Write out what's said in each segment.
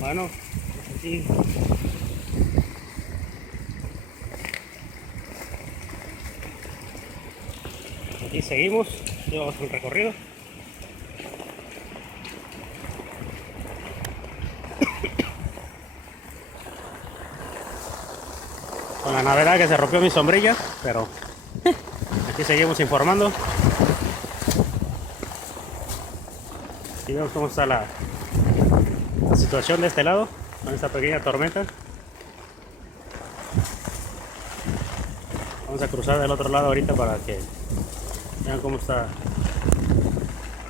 Bueno, aquí, aquí seguimos, llevamos un recorrido. Con la novedad que se rompió mi sombrilla, pero aquí seguimos informando. Y vemos cómo está la situación de este lado, con esta pequeña tormenta. Vamos a cruzar del otro lado ahorita para que vean cómo está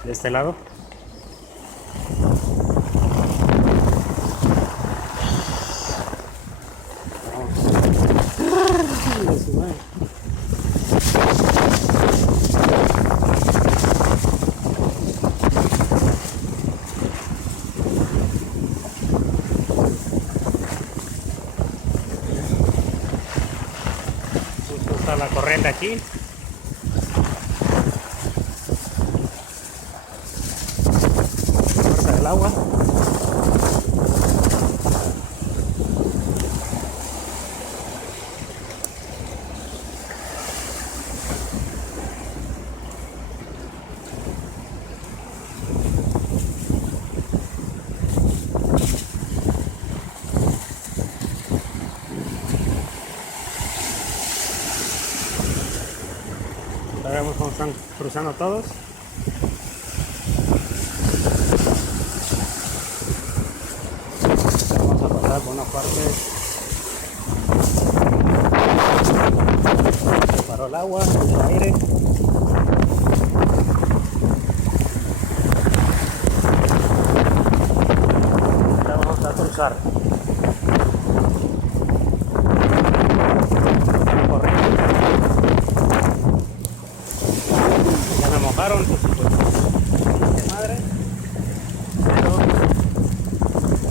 de este lado. Justo está la corriente aquí. Fuerza del agua. Ya vemos cómo están cruzando todos. Vamos a pasar por una parte. Se paró el agua, el aire. Ya vamos a cruzar. Ya me mojaron, pues, de madre. Pero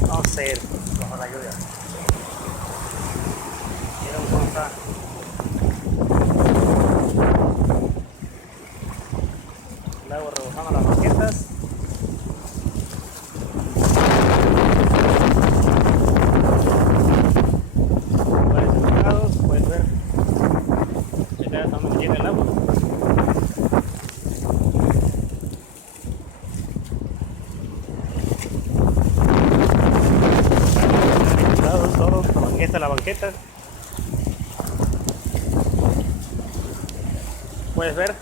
vamos a ir bajo la lluvia. Miren cómo está. El agua rebosando las banquetas. Lugares estancados, puedes ver. Checa hasta donde llega el agua. Todo, la banqueta. Puedes ver